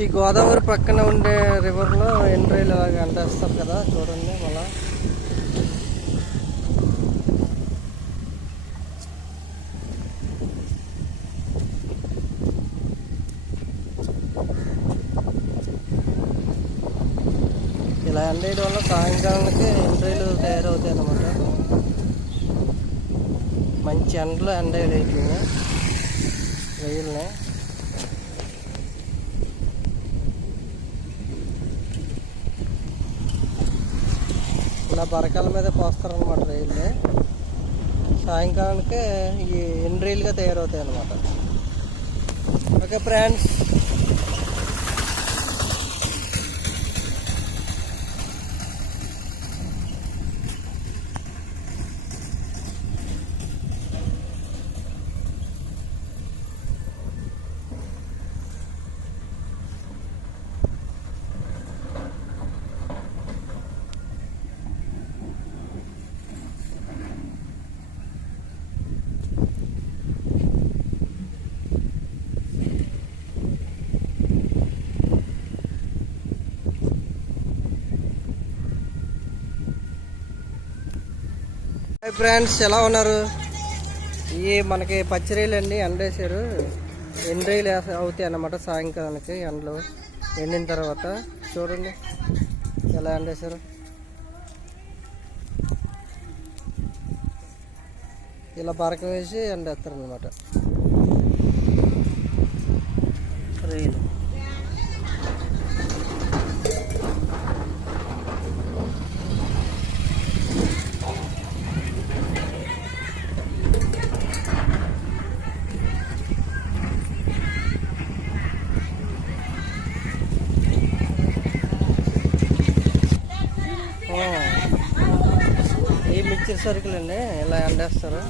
ఈ గోదావరి పక్కన ఉండే రివర్లో ఎండ్రైలు ఇలాగ అంటేస్తారు కదా, చూడండి మళ్ళా ఇలా ఎండేయడం వల్ల సాయంకాలానికి ఎండ్రైలు తయారవుతాయి అన్నమాట. మంచి ఎండలో ఎండేయాలి వీటిని, రొయ్యల్ని. ఇలా బరకాల మీద పోస్తారనమాట రొయ్యల్ని. సాయంకాలానికి ఈ ఎండ్రైలుగా తయారవుతాయి అన్నమాట. ఓకే ఫ్రెండ్స్, హాయ్ ఫ్రెండ్స్, ఎలా ఉన్నారు? ఇవి మనకి పచ్చిరొయ్యలు అండి, ఎండేసారు. ఎండ్రైలు అవుతాయి అన్నమాట సాయంకాలానికి. ఎండలు ఎండిన తర్వాత చూడండి ఎలా ఎండేసారు. ఇలా బరక వేసి ఎండేస్తారు అన్నమాట రొయ్యలు. ఈ మిక్చర్ సరుకులు అండి ఇలా ఎండేస్తారు.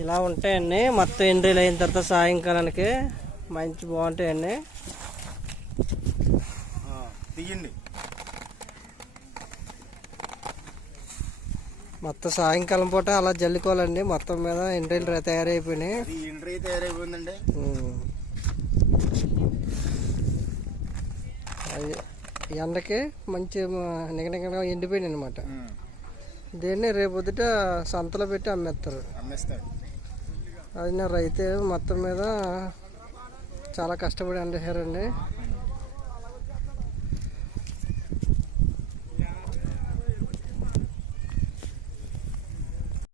ఇలా ఉంటాయండి మొత్తం ఎండ్రీలు అయిన తర్వాత సాయంకాలానికి మంచి బాగుంటాయండి. మొత్తం సాయంకాలం పూట అలా జల్లుకోవాలండి. మొత్తం మీద ఎండ్రీలు తయారైపోయినాయి. ఎండకి మంచి నిగనిగగా ఎండిపోయింది అనమాట. దీన్ని రేపొద్దుట సంతలో పెట్టి అమ్మేస్తారు. అది నా రైతే మొత్తం మీద చాలా కష్టపడి ఎండేశారండి.